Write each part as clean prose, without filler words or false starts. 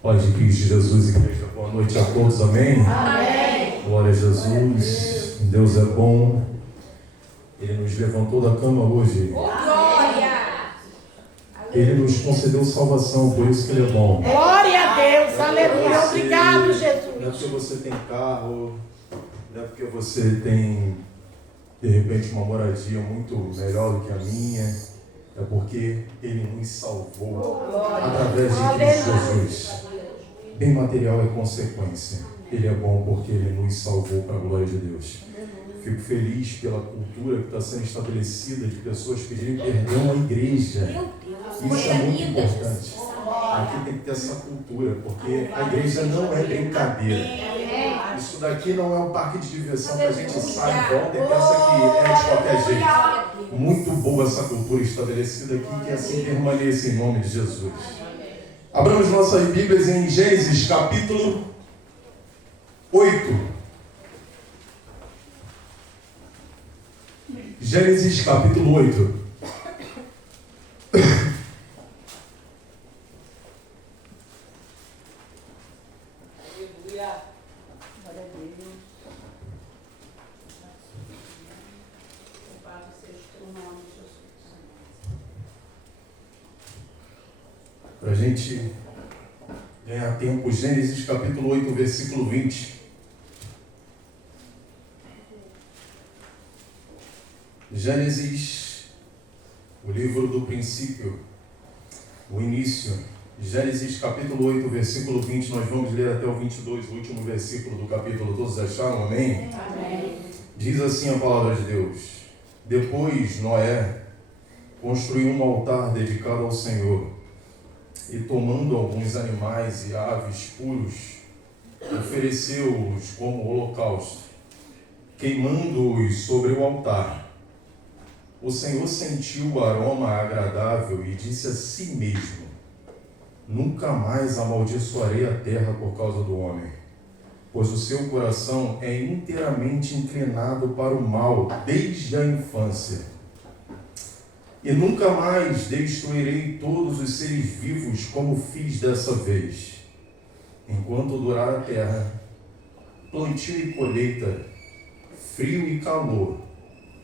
Paz de Cristo Jesus, igreja, boa noite a todos, amém? Amém. Glória a Jesus, Deus é bom, Ele nos levantou da cama hoje, Glória. Ele nos concedeu salvação, por isso que Ele é bom. Glória a Deus, aleluia, obrigado Não é Jesus. porque você tem carro, não é porque você tem, de repente, uma moradia muito melhor do que a minha, é porque Ele nos salvou através de Cristo Jesus. Bem material é consequência. Ele é bom porque Ele nos salvou para a glória de Deus. Fico feliz pela cultura que está sendo estabelecida de pessoas pedirem perdão à igreja. Isso é muito importante. Aqui tem que ter essa cultura, porque a igreja não é brincadeira. Isso daqui não é um parque de diversão que a gente sai e volta e pensa que é de qualquer jeito. Muito boa essa cultura estabelecida aqui, que assim permaneça em nome de Jesus. Abramos nossas Bíblias em Gênesis capítulo 8. Gênesis capítulo 8. Para a gente ganhar tempo, Gênesis capítulo 8, versículo 20. Gênesis, o livro do princípio, o início. Gênesis capítulo 8, versículo 20, nós vamos ler até o 22, o último versículo do capítulo. Todos acharam? Amém? Amém. Diz assim a palavra de Deus: Depois Noé construiu um altar dedicado ao Senhor, e tomando alguns animais e aves puros, ofereceu-os como holocausto, queimando-os sobre o altar. O Senhor sentiu o aroma agradável e disse a si mesmo: Nunca mais amaldiçoarei a terra por causa do homem, pois o seu coração é inteiramente inclinado para o mal desde a infância. E nunca mais destruirei todos os seres vivos como fiz dessa vez. Enquanto durar a terra, plantio e colheita, frio e calor,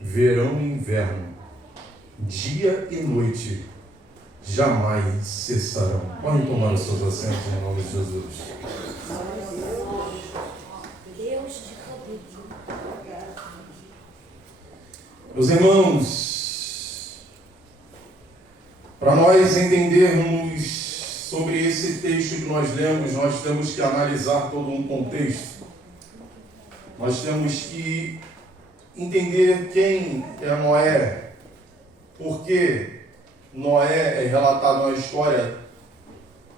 verão e inverno, dia e noite, jamais cessarão. Podem tomar os seus assentos em nome de Jesus. Meus irmãos, para nós entendermos sobre esse texto que nós lemos, nós temos que analisar todo um contexto. Nós temos que entender quem é Noé, por que Noé é relatado na história,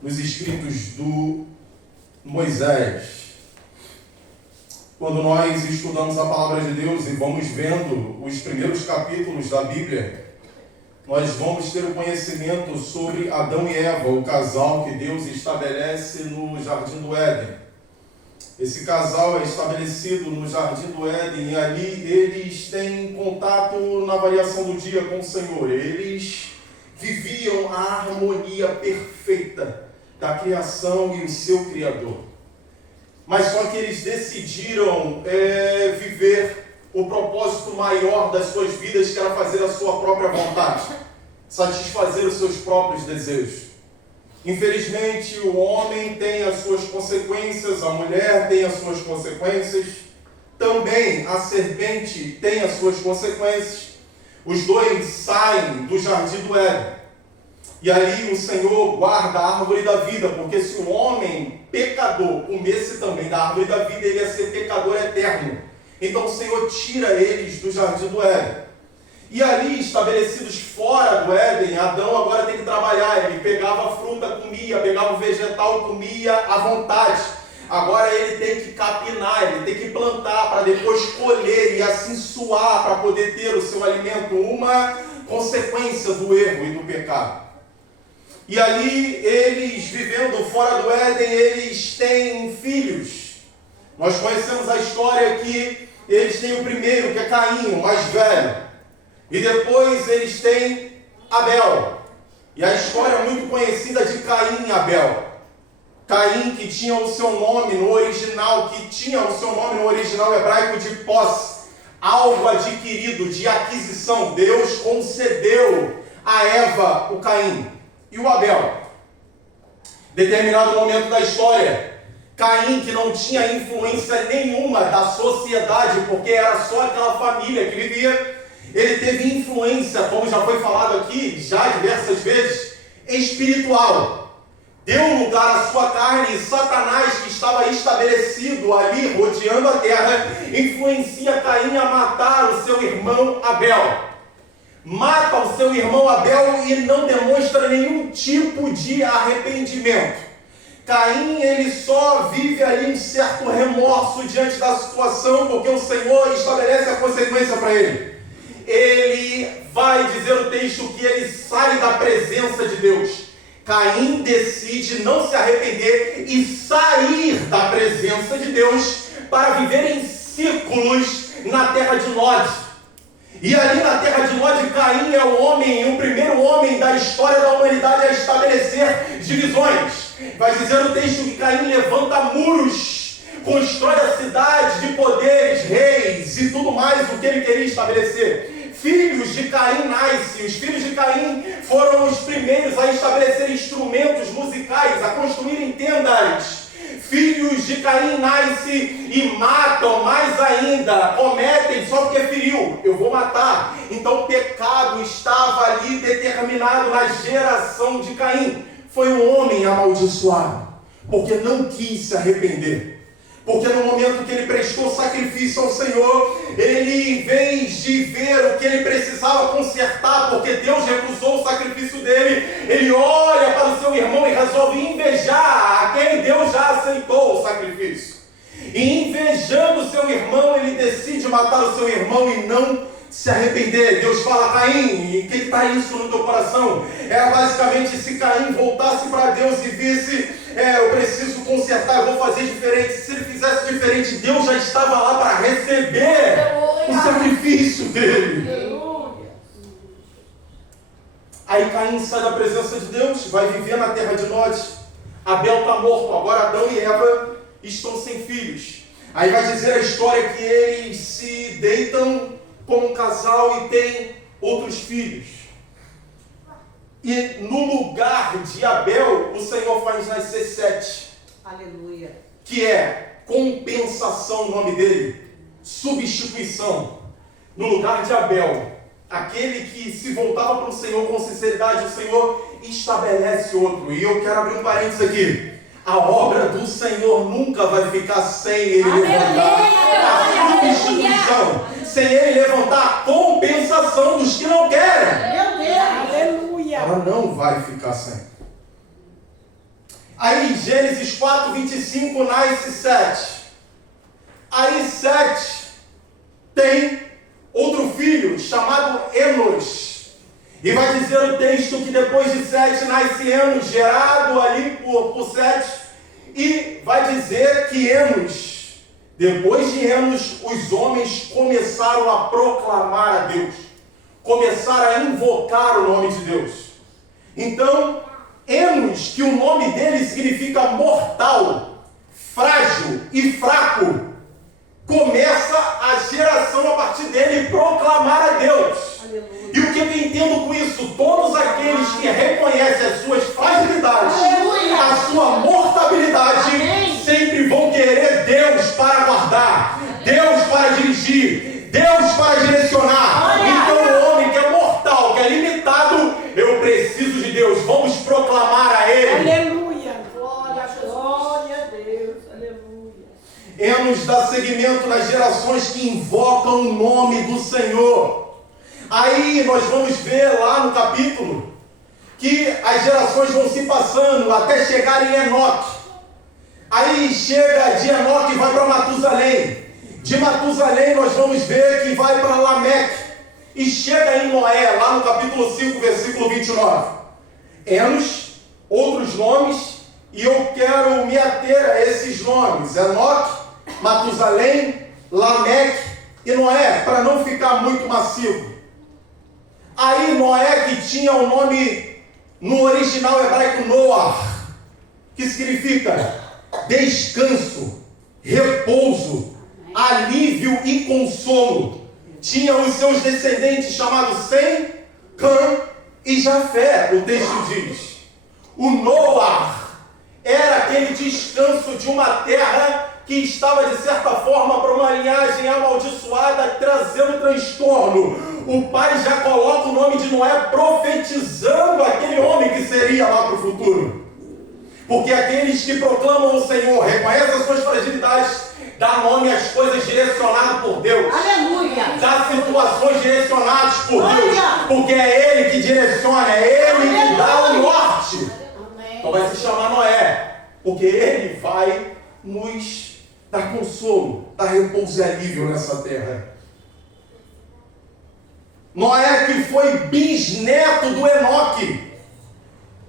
nos escritos do Moisés. Quando nós estudamos a palavra de Deus e vamos vendo os primeiros capítulos da Bíblia, nós vamos ter o conhecimento sobre Adão e Eva, o casal que Deus estabelece no Jardim do Éden. Esse casal é estabelecido no Jardim do Éden e ali eles têm contato na variação do dia com o Senhor. Eles viviam a harmonia perfeita da criação e o seu Criador. Mas só que eles decidiram viver o propósito maior das suas vidas, que era fazer a sua própria vontade, satisfazer os seus próprios desejos. Infelizmente, o homem tem as suas consequências, a mulher tem as suas consequências, também a serpente tem as suas consequências. Os dois saem do Jardim do Éden. E ali o Senhor guarda a árvore da vida, porque se o homem pecador comesse também da árvore da vida, ele ia ser pecador eterno. Então o Senhor tira eles do Jardim do Éden. E ali, estabelecidos fora do Éden, Adão agora tem que trabalhar. Ele pegava a fruta, comia, pegava o vegetal, comia à vontade. Agora ele tem que capinar, ele tem que plantar para depois colher e assim suar para poder ter o seu alimento. Uma consequência do erro e do pecado. E ali, eles vivendo fora do Éden, eles têm filhos. Nós conhecemos a história que eles têm o primeiro, que é Caim, o mais velho. E depois eles têm Abel. E a história é muito conhecida de Caim e Abel. Caim, que tinha o seu nome no original, hebraico de posse, algo adquirido, de aquisição. Deus concedeu a Eva o Caim e o Abel. Determinado momento da história, Caim, que não tinha influência nenhuma da sociedade, porque era só aquela família que vivia, ele teve influência, como já foi falado aqui, já diversas vezes, espiritual. Deu lugar à sua carne, e Satanás, que estava estabelecido ali, rodeando a terra, influencia Caim a matar o seu irmão Abel. Mata o seu irmão Abel e não demonstra nenhum tipo de arrependimento. Caim, ele só vive ali um certo remorso diante da situação, porque o Senhor estabelece a consequência para ele. Ele vai dizer o texto que ele sai da presença de Deus. Caim decide não se arrepender e sair da presença de Deus para viver em círculos na terra de Nod. E ali na terra de Nod, Caim é o primeiro homem da história da humanidade a estabelecer divisões. Vai dizer o texto que Caim levanta muros, constrói a cidade de poderes, reis e tudo mais o que ele queria estabelecer. Filhos de Caim nascem. Os filhos de Caim foram os primeiros a estabelecer instrumentos musicais, a construírem tendas. Filhos de Caim nascem e matam, mais ainda, cometem só porque feriu. Eu vou matar. Então o pecado estava ali determinado na geração de Caim. Foi um homem amaldiçoado, porque não quis se arrepender. Porque no momento que ele prestou sacrifício ao Senhor, ele, em vez de ver o que ele precisava consertar, porque Deus recusou o sacrifício dele, ele olha para o seu irmão e resolve invejar a quem Deus já aceitou o sacrifício. E invejando o seu irmão, ele decide matar o seu irmão e não se arrepender. Deus fala: Caim, o que está isso no teu coração? Era basicamente, se Caim voltasse para Deus e visse, eu preciso consertar, eu vou fazer diferente. Se ele fizesse diferente, Deus já estava lá para receber o sacrifício dele. Aí Caim sai da presença de Deus, vai viver na terra de Nod. Abel está morto, agora Adão e Eva estão sem filhos. Aí vai dizer a história que eles se deitam como um casal e têm outros filhos. E no lugar de Abel, o Senhor faz nascer Sete. Aleluia. Que é compensação, o nome dele, substituição. No lugar de Abel, aquele que se voltava para o Senhor com sinceridade, o Senhor estabelece outro. E eu quero abrir um parênteses aqui. A obra do Senhor nunca vai ficar sem ele levantar a substituição, sem ele levantar a compensação dos que não querem. Meu Deus. Aleluia. Ela não vai ficar sem. Aí em Gênesis 4:25 nasce Sete. Aí Sete tem outro filho chamado Enos. E vai dizer o texto que depois de Sete nasce Enos, gerado ali por Sete. E vai dizer que Enos, depois de Enos, os homens começaram a proclamar a Deus. Começaram a invocar o nome de Deus. Então, Enos, que o nome dele significa mortal, frágil e fraco, começa a geração a partir dele proclamar a Deus. Aleluia. E o que eu entendo com isso? Todos aqueles que reconhecem as suas fragilidades, aleluia, a sua mortabilidade, amém, sempre vão querer Deus para guardar, Deus para dirigir, Deus para direcionar. Olha. Então o homem que é mortal, que é limitado, eu preciso de Deus, vamos proclamar a Ele. Aleluia. Glória a Deus. Aleluia. Enos dá seguimento nas gerações que invocam o nome do Senhor. Aí nós vamos ver lá no capítulo que as gerações vão se passando até chegar em Enoque. Aí chega de Enoque e vai para Matusalém. De Matusalém nós vamos ver que vai para Lameque. E chega em Noé, lá no capítulo 5, versículo 29. Enos, outros nomes, e eu quero me ater a esses nomes: Enoque, Matusalém, Lameque e Noé, para não ficar muito massivo. Aí Noé, que tinha o nome no original hebraico Noah. que significa descanso, repouso, alívio e consolo. Tinha os seus descendentes chamados Sem, Cã e Jafé, o texto diz. O Noar era aquele descanso de uma terra que estava, de certa forma, para uma linhagem amaldiçoada, trazendo transtorno. O pai já coloca o nome de Noé profetizando aquele homem que seria lá para o futuro. Porque aqueles que proclamam o Senhor, reconhecem as suas fragilidades, dá nome às coisas direcionadas por Deus. Aleluia. Dá situações direcionadas por Olha. Deus. Porque é Ele que direciona, é Ele que dá o norte. Amém. Então vai se chamar Noé. Porque Ele vai nos dar consolo, dar repouso e alívio nessa terra. Noé que foi bisneto do Enoque.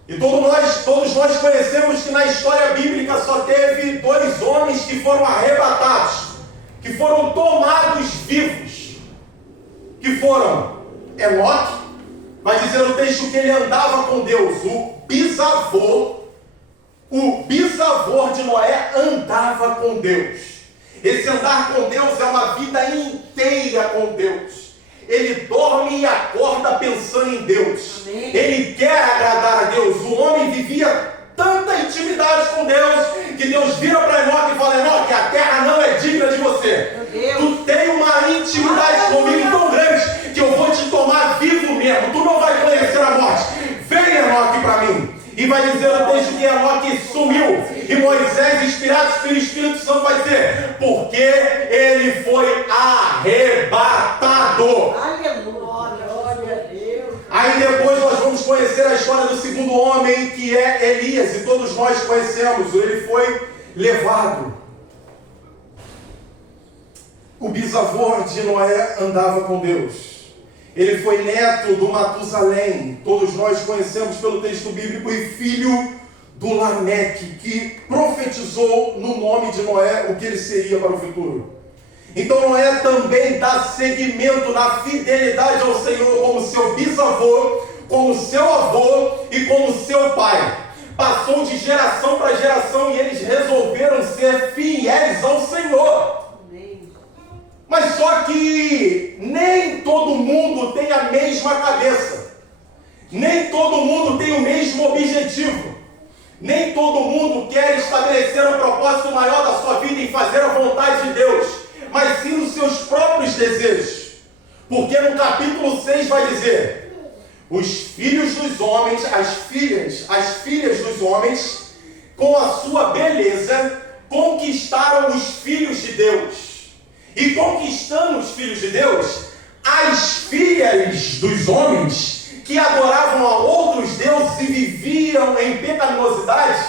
E todos nós conhecemos que na história bíblica só teve 2 homens que foram arrebatados, que foram tomados vivos, que foram Enoque, vai dizer o texto que ele andava com Deus, o bisavô de Noé andava com Deus. Esse andar com Deus é uma vida inteira com Deus. Ele dorme e acorda pensando em Deus. Amém. Ele quer agradar a Deus. O homem vivia tanta intimidade com Deus, que Deus vira para Enoque e fala: Enoque, a terra não é digna de você. Tu tem uma intimidade comigo tão grande, que eu vou te tomar vivo mesmo. Tu não vai conhecer a morte. Vem, Enoque, para mim. E vai dizer o texto que Enoque sumiu. E Moisés, inspirado pelo Espírito Santo, vai dizer: porque ele foi arrebatado. Aleluia. Glória a Deus. Aí depois nós vamos conhecer a história do segundo homem, que é Elias. E todos nós conhecemos. Ele foi levado. O bisavô de Noé andava com Deus. Ele foi neto do Matusalém, todos nós conhecemos pelo texto bíblico, e filho do Lameque, que profetizou no nome de Noé o que ele seria para o futuro. Então Noé também dá seguimento na fidelidade ao Senhor como seu bisavô, como seu avô e como seu pai. Passou de geração para geração e eles resolveram ser fiéis ao Senhor. Mas só que nem todo mundo tem a mesma cabeça. Nem todo mundo tem o mesmo objetivo. Nem todo mundo quer estabelecer um propósito maior da sua vida em fazer a vontade de Deus, mas sim os seus próprios desejos. Porque no capítulo 6 vai dizer: os filhos dos homens, as filhas dos homens, com a sua beleza, conquistaram os filhos de Deus. E conquistando os filhos de Deus, as filhas dos homens que adoravam a outros deuses e viviam em pecaminosidade,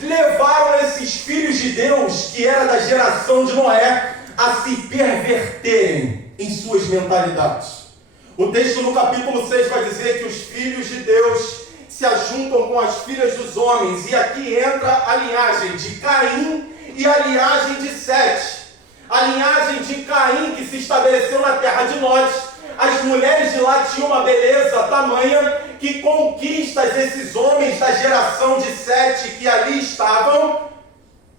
levaram esses filhos de Deus, que era da geração de Noé, a se perverterem em suas mentalidades. O texto no capítulo 6 vai dizer que os filhos de Deus se ajuntam com as filhas dos homens, e aqui entra a linhagem de Caim e a linhagem de Sete. A linhagem de Caim, que se estabeleceu na terra de Nod, as mulheres de lá tinham uma beleza tamanha que conquista esses homens da geração de Sete que ali estavam,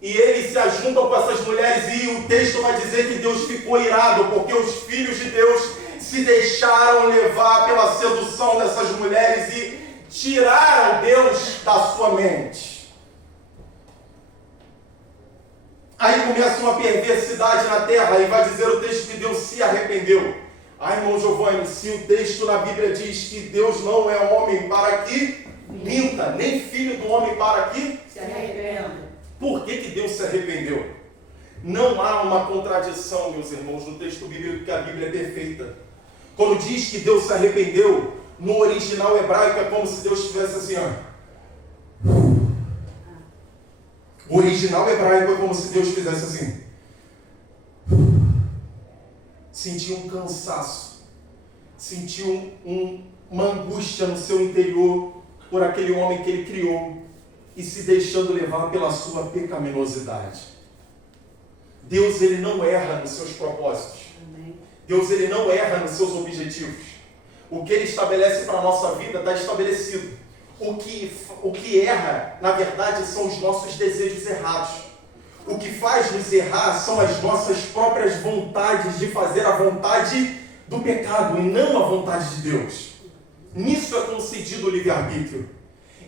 e eles se ajuntam com essas mulheres, e o texto vai dizer que Deus ficou irado, porque os filhos de Deus se deixaram levar pela sedução dessas mulheres e tiraram Deus da sua mente. Aí começa uma perversidade na terra, e vai dizer o texto que Deus se arrependeu. Ai, irmão Giovanni, se o texto na Bíblia diz que Deus não é homem para que minta, nem filho do homem para que Se arrependa. Por que Deus se arrependeu? Não há uma contradição, meus irmãos, no texto bíblico, que a Bíblia é perfeita. Quando diz que Deus se arrependeu, no original hebraico é como se Deus estivesse assim, ó. O original hebraico é como se Deus fizesse assim. Sentiu um cansaço. Sentiu uma angústia no seu interior por aquele homem que ele criou e se deixando levar pela sua pecaminosidade. Deus, ele não erra nos seus propósitos. Deus, ele não erra nos seus objetivos. O que ele estabelece para a nossa vida está estabelecido. o que erra, na verdade, são os nossos desejos errados. O que faz nos errar são as nossas próprias vontades de fazer a vontade do pecado e não a vontade de Deus. Nisso é concedido o livre-arbítrio.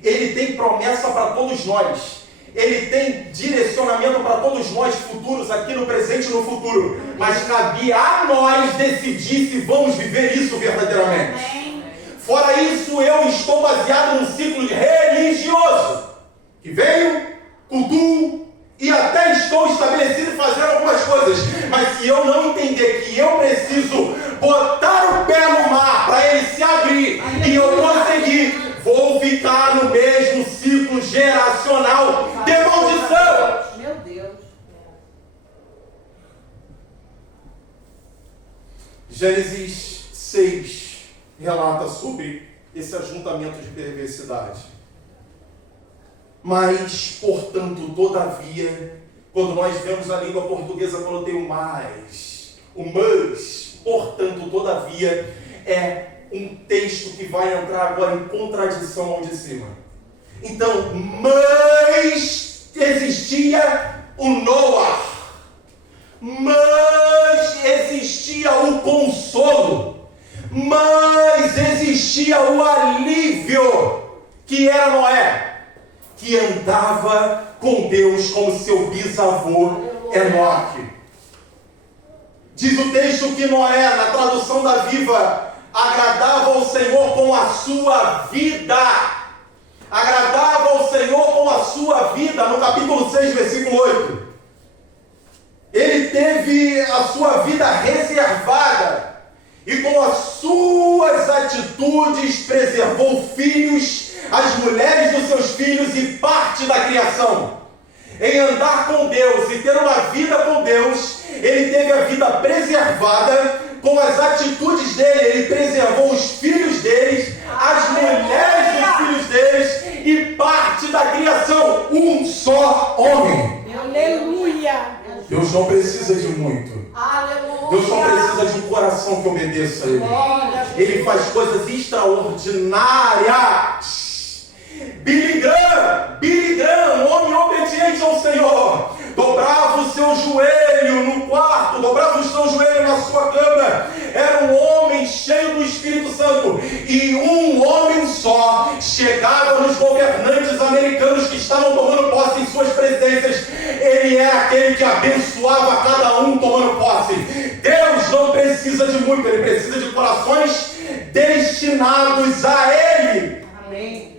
Ele tem promessa para todos nós. Ele tem direcionamento para todos nós futuros, aqui no presente e no futuro. Mas cabe a nós decidir se vamos viver isso verdadeiramente. Amém. Fora isso, eu estou baseado num ciclo religioso. Que venho, cultuo e até estou estabelecido em fazer algumas coisas. Mas se eu não entender que eu preciso botar o pé no mar para ele se abrir e eu conseguir, vou ficar no mesmo ciclo geracional de maldição. Meu Deus. Gênesis 6 relata sobre esse ajuntamento de perversidade. Mas, portanto, todavia, quando nós vemos na língua portuguesa, quando tem o mais, o mas, portanto, todavia, é um texto que vai entrar agora em contradição ao de cima. Então, mas existia o Noah, mas existia o consolo, mas existia o alívio, que era Noé, que andava com Deus como seu bisavô Enoque. Diz o texto que Noé, na tradução da Viva, agradava ao Senhor com a sua vida. Agradava ao Senhor com a sua vida, no capítulo 6, versículo 8. Ele teve a sua vida reservada e com as suas atitudes preservou filhos, as mulheres dos seus filhos e parte da criação. Em andar com Deus e ter uma vida com Deus, ele teve a vida preservada com as atitudes dele. Ele preservou os filhos deles, as mulheres dos filhos deles e parte da criação. Um só homem. Aleluia. Deus não precisa de muito. Aleluia. Deus só precisa de um coração que obedeça a Ele. Ele faz coisas extraordinárias. Billy Graham, um homem obediente ao Senhor, dobrava o seu joelho no quarto, dobrava o seu joelho na sua cama. Era um homem cheio do Espírito Santo. E um homem só chegava nos governantes americanos que estavam tomando posse em suas presidências. Ele era aquele que abençoava cada um tomando posse. Deus não precisa de muito, Ele precisa de corações destinados a Ele. Amém.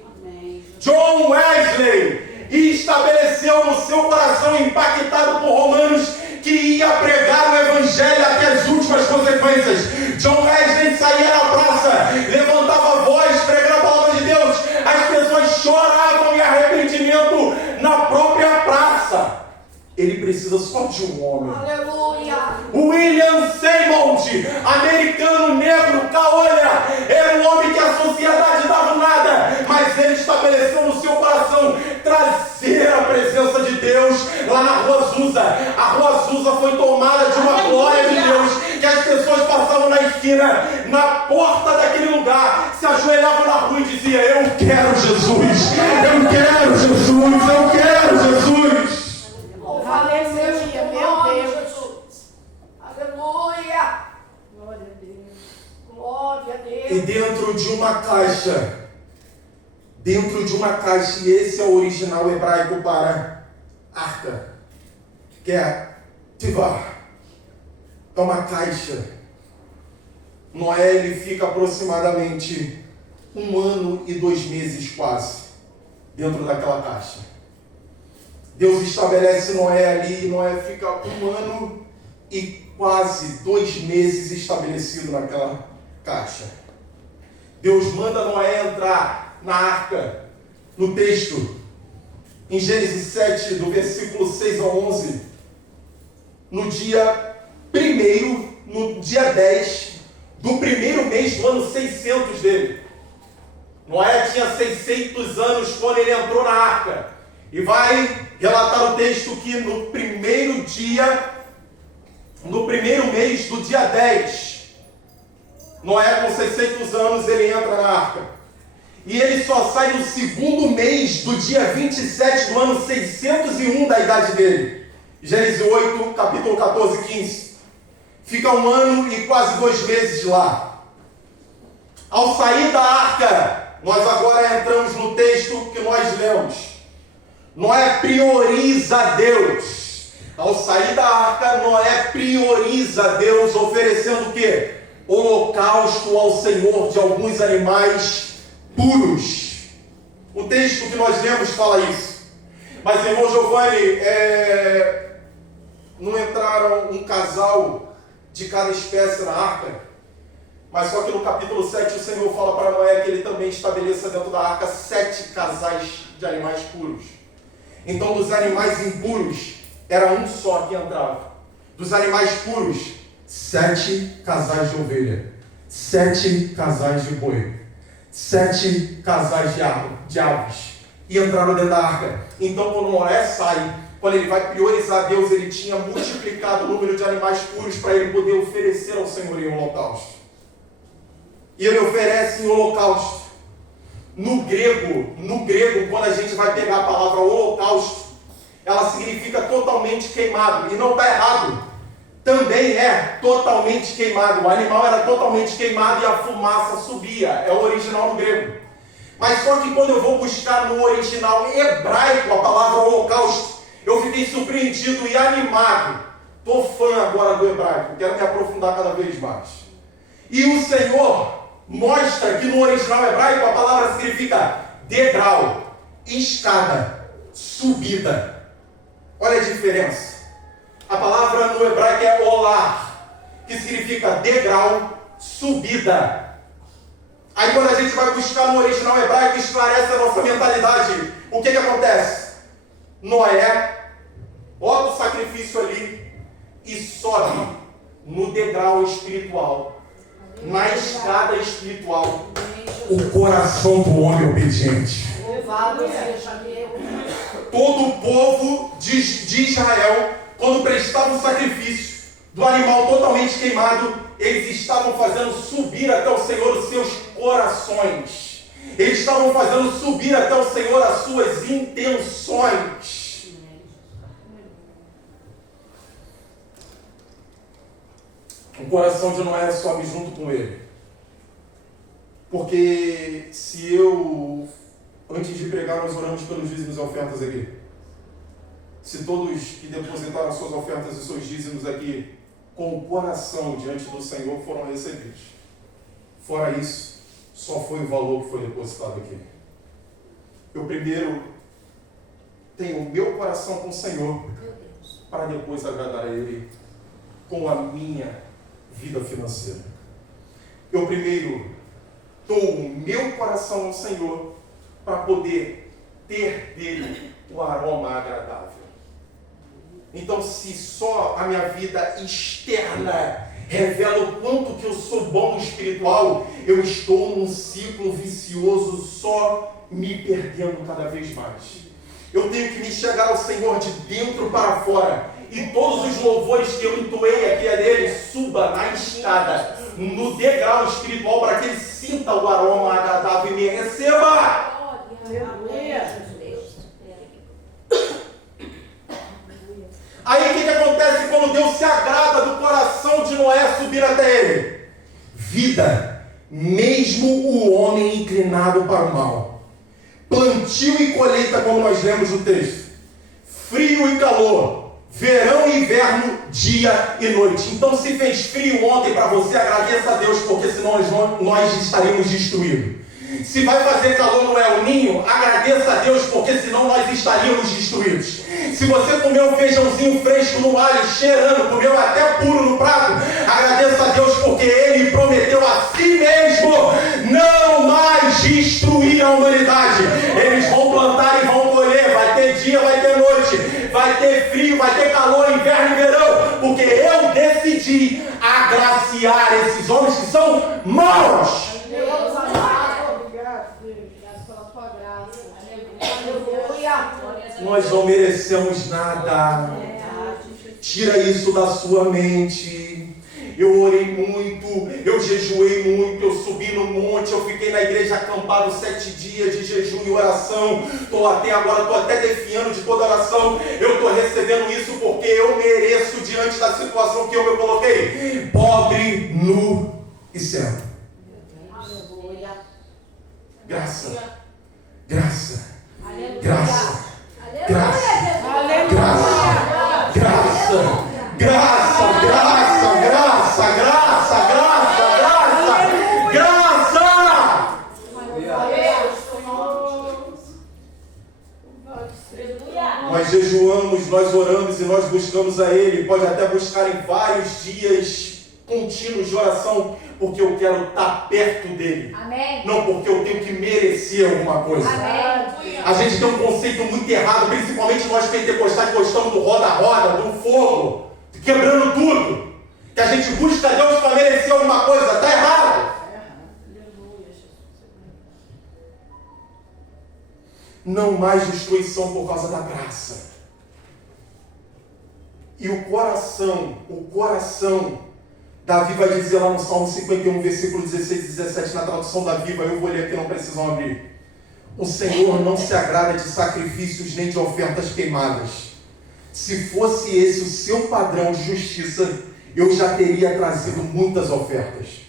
John Wesley estabeleceu no seu coração, impactado por Romanos, que ia pregar o Evangelho até as últimas consequências. John Wesley saía na praça, levantava a voz, pregando a palavra de Deus. As pessoas choravam em arrependimento na própria praça. Ele precisa só de um homem. Aleluia. William Seymour, americano negro, caolha, era um homem que a sociedade dava nada, mas ele estabeleceu no seu coração trazer a presença de Deus lá na Rua Azusa. A Rua Azusa foi tomada de uma glória de Deus, que as pessoas passavam na esquina, na porta daquele lugar, se ajoelhavam na rua e diziam: eu quero Jesus, eu quero Jesus, eu quero Jesus. Aleluia, meu Deus. Aleluia. Glória a Deus. Glória a Deus. E dentro de uma caixa, e esse é o original hebraico para arca, que é tivar, é uma caixa. Noé, ele fica aproximadamente 1 ano e 2 meses quase dentro daquela caixa. Deus estabelece Noé ali, e Noé fica 1 ano e quase 2 meses estabelecido naquela caixa. Deus manda Noé entrar na arca. No texto, em Gênesis 7, do versículo 6 ao 11, no dia 10 do primeiro mês do ano 600 dele. Noé tinha 600 anos quando ele entrou na arca. E vai relatar o texto que no primeiro mês do dia 10, Noé com 600 anos, ele entra na arca. E ele só sai no segundo mês do dia 27 do ano 601 da idade dele. Gênesis 8, capítulo 14 e 15. Fica 1 ano e quase 2 meses lá. Ao sair da arca, nós agora entramos no texto que nós lemos. Noé prioriza Deus. Ao sair da arca, Noé prioriza Deus, oferecendo o quê? Holocausto ao Senhor de alguns animais puros. O texto que nós lemos fala isso. Mas, irmão Giovanni, não entraram um casal de cada espécie na arca? Mas só que no capítulo 7 o Senhor fala para Noé que ele também estabeleça dentro da arca 7 casais de animais puros. Então dos animais impuros era um só que entrava. Dos animais puros, 7 casais de ovelha, 7 casais de boi, 7 casais de aves. E entraram dentro da arca. Então quando Noé sai, quando ele vai priorizar Deus, ele tinha multiplicado o número de animais puros para ele poder oferecer ao Senhor em holocausto. E ele oferece em holocausto. No grego, quando a gente vai pegar a palavra holocausto, ela significa totalmente queimado. E não está errado. Também é totalmente queimado. O animal era totalmente queimado e a fumaça subia. É o original no grego. Mas só que quando eu vou buscar no original hebraico a palavra holocausto, eu fiquei surpreendido e animado. Estou fã agora do hebraico. Quero me aprofundar cada vez mais. E o Senhor mostra que no original hebraico a palavra significa degrau, escada, subida. Olha a diferença. A palavra no hebraico é olar, que significa degrau, subida. Aí quando a gente vai buscar no original hebraico, esclarece a nossa mentalidade. O que acontece? Noé bota o sacrifício ali e sobe no degrau espiritual, na escada espiritual, o coração do homem obediente. Louvado seja Deus. Todo o povo de Israel, quando prestava o sacrifício do animal totalmente queimado, eles estavam fazendo subir até o Senhor os seus corações. Eles estavam fazendo subir até o Senhor as suas intenções. O coração de Noé sobe junto com ele. Porque se eu, antes de pregar, nós oramos pelos dízimos e ofertas aqui. Se todos que depositaram suas ofertas e seus dízimos aqui, com o coração diante do Senhor, foram recebidos. Fora isso, só foi o valor que foi depositado aqui. Eu primeiro tenho o meu coração com o Senhor, para depois agradar a Ele com a minha vida financeira. Eu primeiro dou o meu coração ao Senhor para poder ter dele o aroma agradável. Então, se só a minha vida externa revela o quanto que eu sou bom espiritual, eu estou num ciclo vicioso, só me perdendo cada vez mais. Eu tenho que me chegar ao Senhor de dentro para fora. E todos os louvores que eu entoei aqui a dele, suba na escada, no degrau espiritual, para que ele sinta o aroma agradável e me receba. Aleluia. Aí o que acontece quando Deus se agrada do coração de Noé subir até ele? Vida, mesmo o homem inclinado para o mal. Plantio e colheita, como nós lemos no texto. Frio e calor. Verão e inverno, dia e noite. Então, se fez frio ontem para você, agradeça a Deus, porque senão nós estaríamos destruídos. Se vai fazer calor no El Ninho, agradeça a Deus, porque senão nós estaríamos destruídos. Se você comeu um feijãozinho fresco no alho, cheirando, comeu até puro no prato, agradeça a Deus, porque Ele prometeu a si mesmo não mais destruir a humanidade. Eles vão plantar e vão colher, vai ter dia, vai ter noite, vai ter frio, vai ter calor, inverno e verão, porque eu decidi agraciar esses homens que são maus. Deus amado, obrigado, Deus, obrigado pela tua graça. Aleluia. Nós não merecemos nada. Tira isso da sua mente. eu orei muito, eu jejuei muito, eu subi no monte, eu fiquei na igreja acampado 7 dias de jejum e oração, estou até defiando de toda oração, eu estou recebendo isso porque eu mereço diante da situação que eu me coloquei. Pobre, nu e cego. Graça, graça, graça, graça, graça, graça. Graça, graça, graça, graça, graça, graça, graça. Nós jejuamos, nós oramos e nós buscamos a Ele. Pode até buscar em vários dias contínuos de oração, porque eu quero estar perto dEle. Amém. Não porque eu tenho que merecer alguma coisa. Amém. A gente tem um conceito muito errado, principalmente nós pentecostais gostamos do roda-roda, do fogo. Quebrando tudo, que a gente busca Deus para merecer alguma coisa, está errado. Não mais destruição por causa da graça. E o coração, Davi vai dizer lá no Salmo 51, versículo 16 e 17, na tradução da Viva, eu vou ler aqui, não precisam abrir. O Senhor não se agrada de sacrifícios nem de ofertas queimadas. Se fosse esse o seu padrão de justiça, eu já teria trazido muitas ofertas.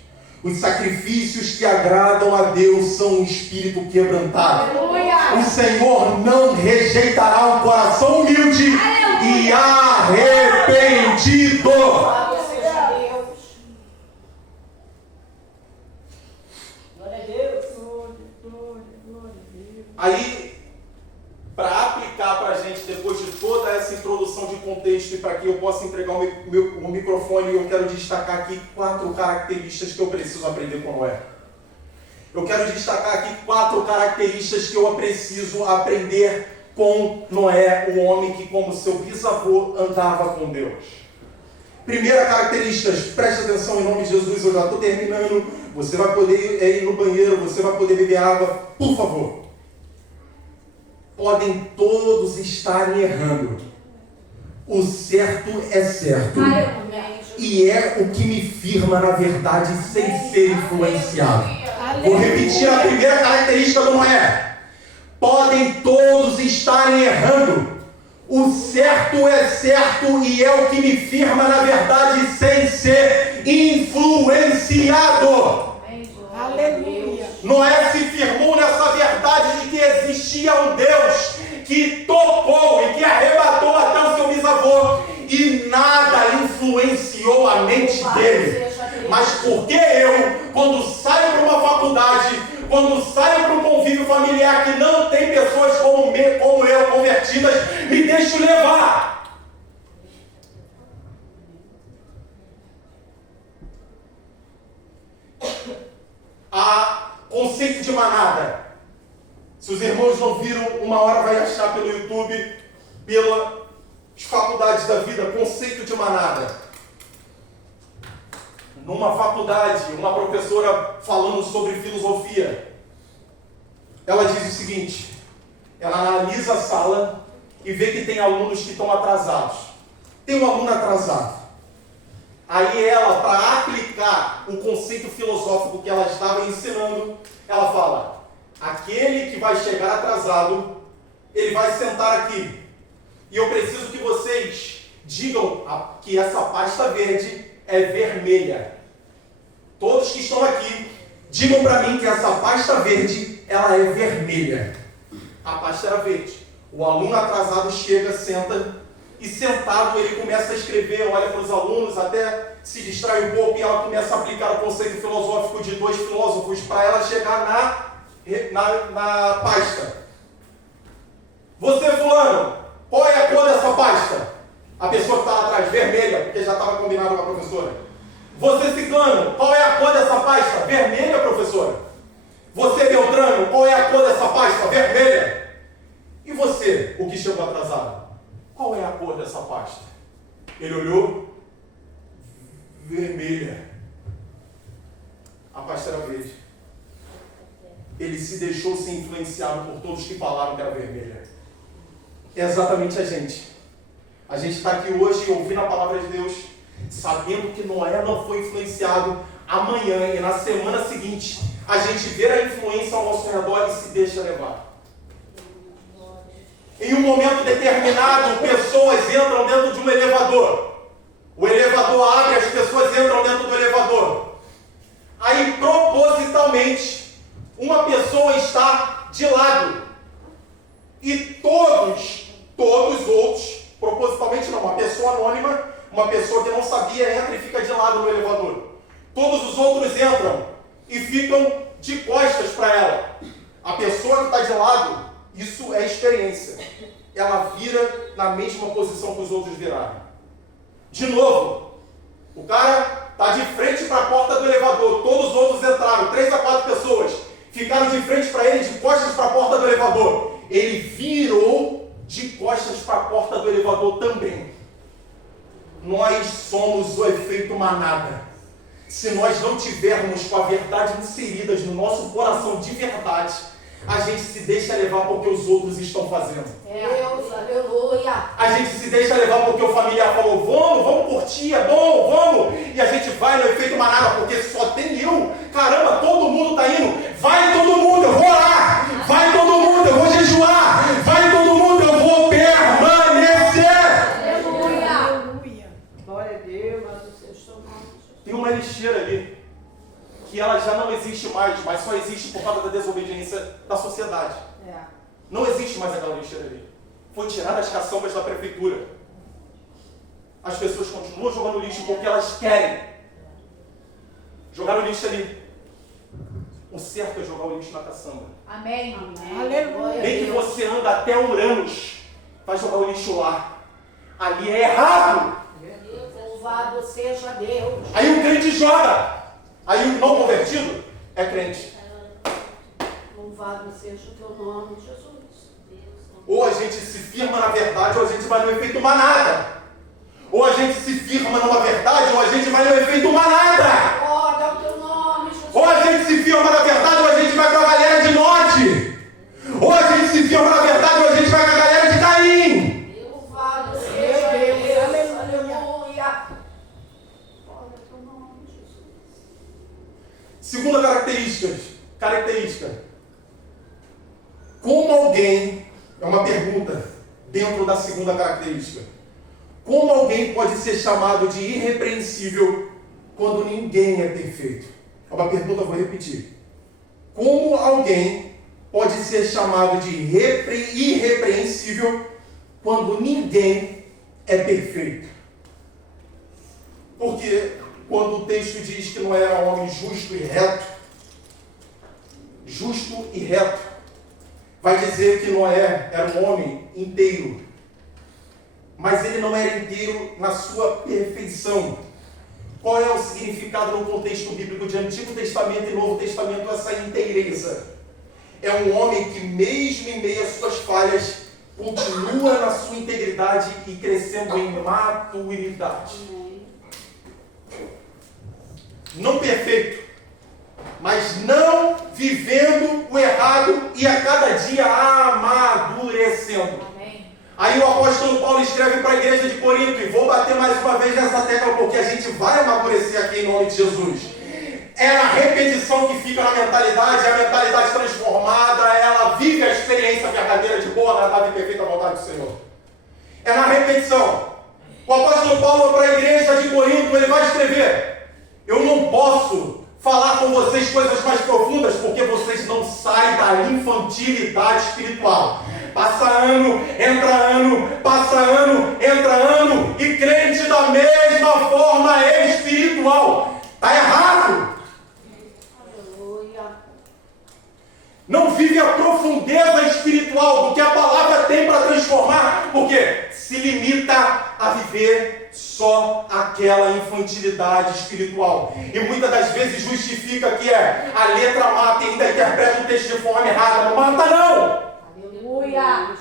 Os sacrifícios que agradam a Deus são um espírito quebrantado. Aleluia. O Senhor não rejeitará um coração humilde e arrependido. Glória seja Deus. Glória a Deus. Glória a Deus. Aí, para aplicar para a gente, depois de toda essa introdução de contexto, e para que eu possa entregar o microfone, eu quero destacar aqui 4 características que eu preciso aprender com Noé. Eu quero destacar aqui 4 características que eu preciso aprender com Noé, o homem que, como seu bisavô, andava com Deus. Primeira característica, preste atenção em nome de Jesus, eu já estou terminando. Você vai poder ir no banheiro, você vai poder beber água, por favor. Podem todos estarem errando. O certo é certo. E é o que me firma na verdade sem ser influenciado. Vou repetir a primeira característica do Noé. Podem todos estarem errando. O certo é certo e é o que me firma na verdade sem ser influenciado. Aleluia. Noé se firmou nessa verdade de que existia um Deus que tocou e que arrebatou até o seu bisavô e nada influenciou a mente dele. Mas porque eu, quando saio para uma faculdade, quando saio para um convívio familiar que não tem pessoas como eu convertidas, me deixo levar. A conceito de manada. Se os irmãos não viram, uma hora vai achar pelo YouTube, pelas faculdades da vida, conceito de manada. Numa faculdade, uma professora falando sobre filosofia, ela diz o seguinte: ela analisa a sala e vê que tem alunos que estão atrasados. Tem um aluno atrasado. Aí ela, para aplicar o conceito filosófico que ela estava ensinando, ela fala: aquele que vai chegar atrasado, ele vai sentar aqui. E eu preciso que vocês digam que essa pasta verde é vermelha. Todos que estão aqui, digam para mim que essa pasta verde, ela é vermelha. A pasta era verde. O aluno atrasado chega, senta, e sentado ele começa a escrever, olha para os alunos, até se distrai um pouco, e ela começa a aplicar o conceito filosófico de 2 filósofos para ela chegar na pasta. Você, fulano, qual é a cor dessa pasta? A pessoa que está lá atrás, vermelha, porque já estava combinado com a professora. Você, ciclano, qual é a cor dessa pasta? Vermelha, professora. Você, Beltrano, qual é a cor dessa pasta? Vermelha. E você, o que chegou atrasado? Qual é a cor dessa pasta? Ele olhou, vermelha. A pasta era verde. Ele se deixou ser influenciado por todos que falaram que era vermelha. É exatamente a gente. A gente está aqui hoje ouvindo a palavra de Deus, sabendo que Noé não foi influenciado, amanhã e na semana seguinte, a gente vê a influência ao nosso redor e se deixa levar. Em um momento determinado, pessoas entram dentro de um elevador. O elevador abre, as pessoas entram dentro do elevador. Aí, propositalmente, uma pessoa está de lado. E todos os outros, propositalmente não, uma pessoa anônima, uma pessoa que não sabia, entra e fica de lado no elevador. Todos os outros entram e ficam de costas para ela. A pessoa que está de lado, isso é experiência. Ela vira na mesma posição que os outros viraram. De novo, o cara está de frente para a porta do elevador. Todos os outros entraram, 3 a 4 pessoas. Ficaram de frente para ele, de costas para a porta do elevador. Ele virou de costas para a porta do elevador também. Nós somos o efeito manada. Se nós não tivermos com a verdade inserida no nosso coração de verdade, a gente se deixa levar porque os outros estão fazendo. Deus, aleluia. A gente se deixa levar porque o familiar falou, vamos curtir, é bom, vamos. E a gente vai no efeito manada, porque só tem eu. Caramba, todo mundo está indo. Vai todo mundo, eu vou orar. Vai todo mundo, eu vou jejuar. Vai todo mundo, eu vou permanecer. Aleluia. Glória a Deus. Tem uma lixeira ali, que ela já não existe mais, mas só existe por causa da desobediência da sociedade. Não existe mais aquela lixeira ali. Foi tirada as caçambas da prefeitura. As pessoas continuam jogando lixo porque elas querem. Jogaram o lixo ali. O certo é jogar o lixo na caçamba. Amém. Aleluia. Nem que você anda até Uranus, vai jogar o lixo lá. Ali é errado. Louvado seja Deus. Aí o crente joga. Aí o não convertido é crente. Louvado seja o teu nome, Jesus. Ou a gente se firma na verdade, ou a gente vai no efeito manada. Ou a gente se firma numa verdade, ou a gente vai no efeito manada. Glória ao teu nome, Jesus. Ou a gente se firma na verdade, ou a gente vai com a galera de norte. Ou a gente se firma na verdade, ou a gente vai com a galera de Caim. Louvado seja Deus. Aleluia. Glória ao teu nome, Jesus. Segunda característica. Como alguém, é uma pergunta dentro da segunda característica. Como alguém pode ser chamado de irrepreensível quando ninguém é perfeito? É uma pergunta, eu vou repetir. Como alguém pode ser chamado de irrepreensível quando ninguém é perfeito? Porque quando o texto diz que não era um homem justo e reto, vai dizer que Noé era um homem inteiro. Mas ele não era inteiro na sua perfeição. Qual é o significado no contexto bíblico de Antigo Testamento e Novo Testamento, essa inteireza? É um homem que, mesmo em meio às suas falhas, continua na sua integridade e crescendo em maturidade. Não perfeito, mas não vivendo o errado e a cada dia amadurecendo. Amém. Aí o apóstolo Paulo escreve para a igreja de Corinto, e vou bater mais uma vez nessa tecla porque a gente vai amadurecer aqui em nome de Jesus. É a repetição que fica na mentalidade, a mentalidade transformada, ela vive a experiência verdadeira de boa, agradável e perfeita vontade do Senhor. É na repetição. O apóstolo Paulo para a igreja de Corinto, ele vai escrever: eu não posso falar com vocês coisas mais profundas porque vocês não saem da infantilidade espiritual. Passa ano, entra ano, passa ano, entra ano, e crente da mesma forma é espiritual. Está errado. Aleluia. Não vive a profundeza espiritual do que a palavra tem para transformar, porque se limita a viver só aquela infantilidade espiritual. E muitas das vezes justifica que a letra mata e ainda interpreta o texto de forma errada. Não mata, não! Aleluia.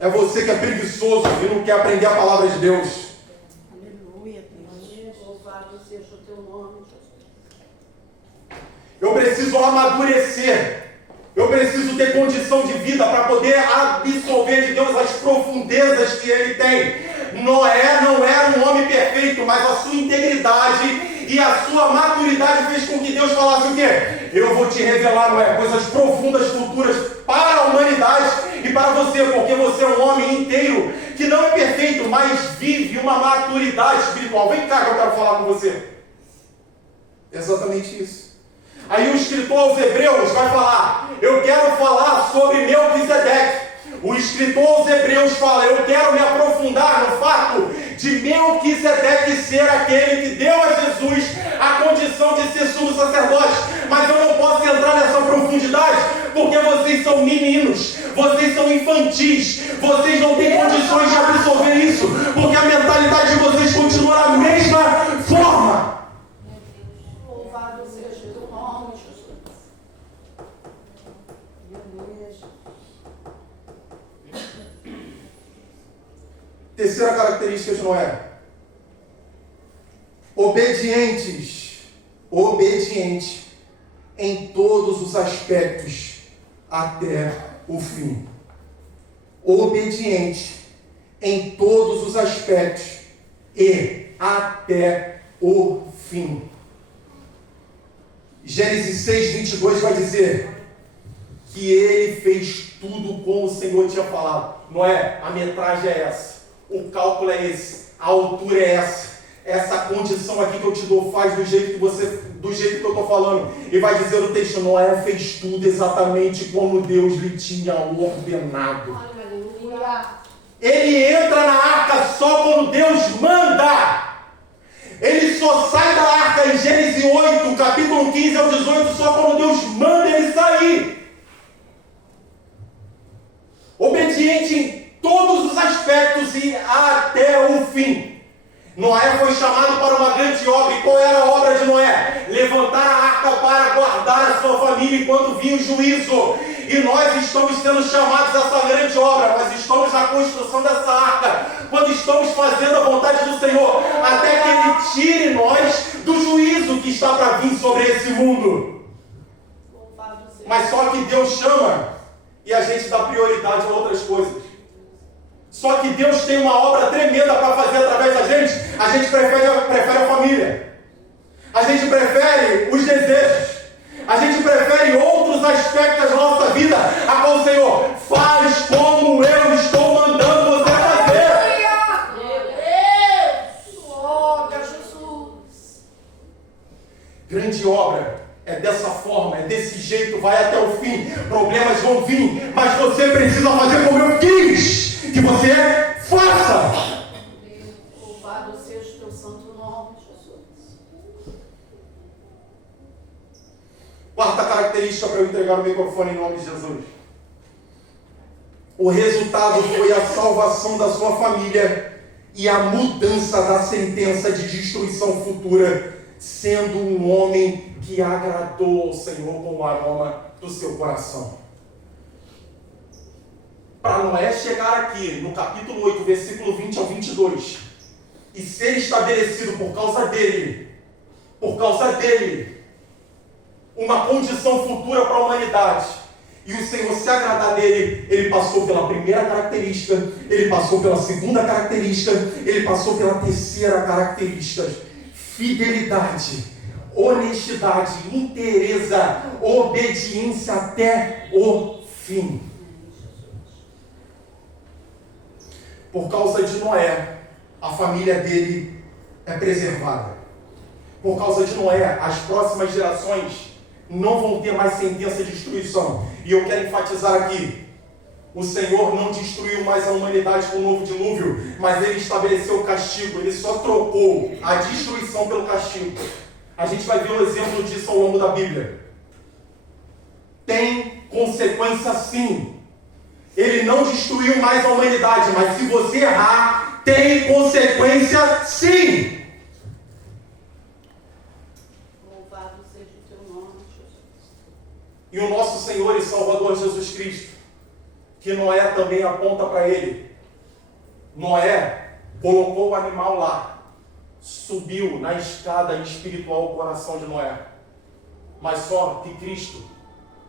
É você que é preguiçoso e não quer aprender a palavra de Deus. Aleluia, Deus. Louvado seja o teu nome, Jesus. Eu preciso amadurecer. Eu preciso ter condição de vida para poder absorver de Deus as profundezas que Ele tem. Noé não era um homem perfeito, mas a sua integridade e a sua maturidade fez com que Deus falasse o quê? Eu vou te revelar, Noé, coisas profundas, futuras para a humanidade e para você, porque você é um homem inteiro que não é perfeito, mas vive uma maturidade espiritual. Vem cá que eu quero falar com você. Exatamente isso. Aí o escritor aos Hebreus vai falar, eu quero falar sobre Melquisedeque. O escritor aos Hebreus fala, eu quero me aprofundar no fato de Melquisedeque ser aquele que deu a Jesus a condição de ser sumo sacerdote. Mas eu não posso entrar nessa profundidade, porque vocês são meninos, vocês são infantis, vocês não têm condições de absorver isso, porque a mentalidade de vocês continua da mesma forma. Louvado seja o nome de Jesus. Terceira característica de Noé. Obediente em todos os aspectos até o fim. Obediente em todos os aspectos e até o fim. Gênesis 6:22 vai dizer que ele fez tudo como o Senhor tinha falado. Noé, a metragem é essa, o cálculo é esse, a altura é essa condição aqui que eu te dou faz do jeito que eu estou falando. E vai dizer o texto, Noé fez tudo exatamente como Deus lhe tinha ordenado. Aleluia. Ele entra na arca só quando Deus manda. Ele só sai da arca em Gênesis 8, capítulo 15 ao 18, só quando Deus manda ele sair. Obediente em todos os aspectos e até o fim. Noé foi chamado para uma grande obra. E qual era a obra de Noé? Levantar a arca para guardar a sua família enquanto vinha o juízo. E nós estamos sendo chamados a essa grande obra. Nós estamos na construção dessa arca, quando estamos fazendo a vontade do Senhor, até que Ele tire nós do juízo que está para vir sobre esse mundo. Louvado seja. Mas só que Deus chama e a gente dá prioridade a outras coisas. Só que Deus tem uma obra tremenda para fazer através da gente. A gente prefere a família. A gente prefere os desejos. A gente prefere outros aspectos da nossa vida. A qual o Senhor faz como eu estou mandando você fazer. Meu Deus! Glória a Jesus! Grande obra. É dessa forma, é desse jeito, vai até o fim. Problemas vão vir, mas você precisa fazer como eu quis que você faça. Louvado seja o teu santo nome, Jesus. Quarta característica para eu entregar o microfone em nome de Jesus. O resultado foi a salvação da sua família e a mudança da sentença de destruição futura, sendo um homem que agradou ao Senhor com o aroma do seu coração. Para Noé chegar aqui, no capítulo 8, versículo 20 ao 22, e ser estabelecido por causa dele, uma condição futura para a humanidade, e o Senhor se agradar dele, ele passou pela primeira característica, ele passou pela segunda característica, ele passou pela terceira característica: fidelidade, honestidade, inteireza, obediência até o fim. Por causa de Noé, a família dele é preservada. Por causa de Noé, as próximas gerações não vão ter mais sentença de destruição. E eu quero enfatizar aqui, o Senhor não destruiu mais a humanidade com o novo dilúvio, mas Ele estabeleceu o castigo. Ele só trocou a destruição pelo castigo. A gente vai ver um exemplo disso ao longo da Bíblia. Tem consequência sim. Ele não destruiu mais a humanidade, mas se você errar, tem consequência sim. Louvado seja o teu nome, Jesus. E o nosso Senhor e Salvador Jesus Cristo, que Noé também aponta para ele. Noé colocou o animal lá, subiu na escada espiritual o coração de Noé. Mas só que Cristo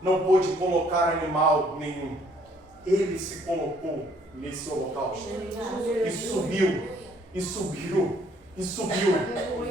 não pôde colocar animal nenhum. Ele se colocou nesse holocausto. E subiu, e subiu, e subiu.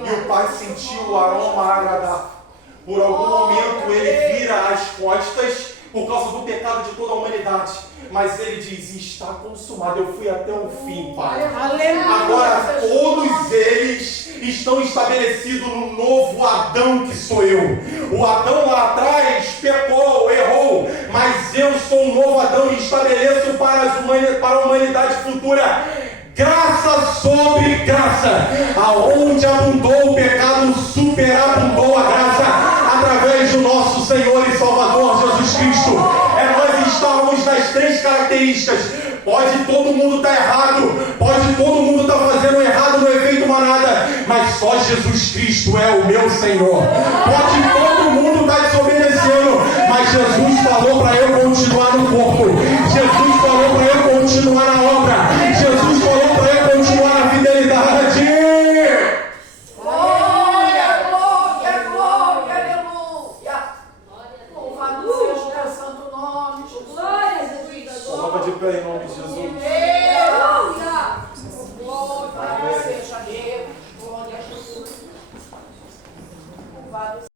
E o Pai sentiu o aroma agradável. Por algum momento ele vira as costas por causa do pecado de toda a humanidade. Mas ele diz, está consumado, eu fui até o fim, Pai. Agora todos eles estão estabelecidos no novo Adão que sou eu. O Adão lá atrás pecou, errou, mas eu sou um novo Adão e estabeleço para a humanidade futura graça sobre graça. Aonde abundou o pecado, superabundou a graça através do nosso Senhor e Salvador Jesus Cristo. Nós estamos nas três características. Pode todo mundo estar errado, pode todo mundo estar fazendo errado no efeito manada, mas só Jesus Cristo é o meu Senhor. Pode todo mundo estar desobedecendo, mas Jesus falou para eu continuar no corpo. Jesus falou para eu continuar na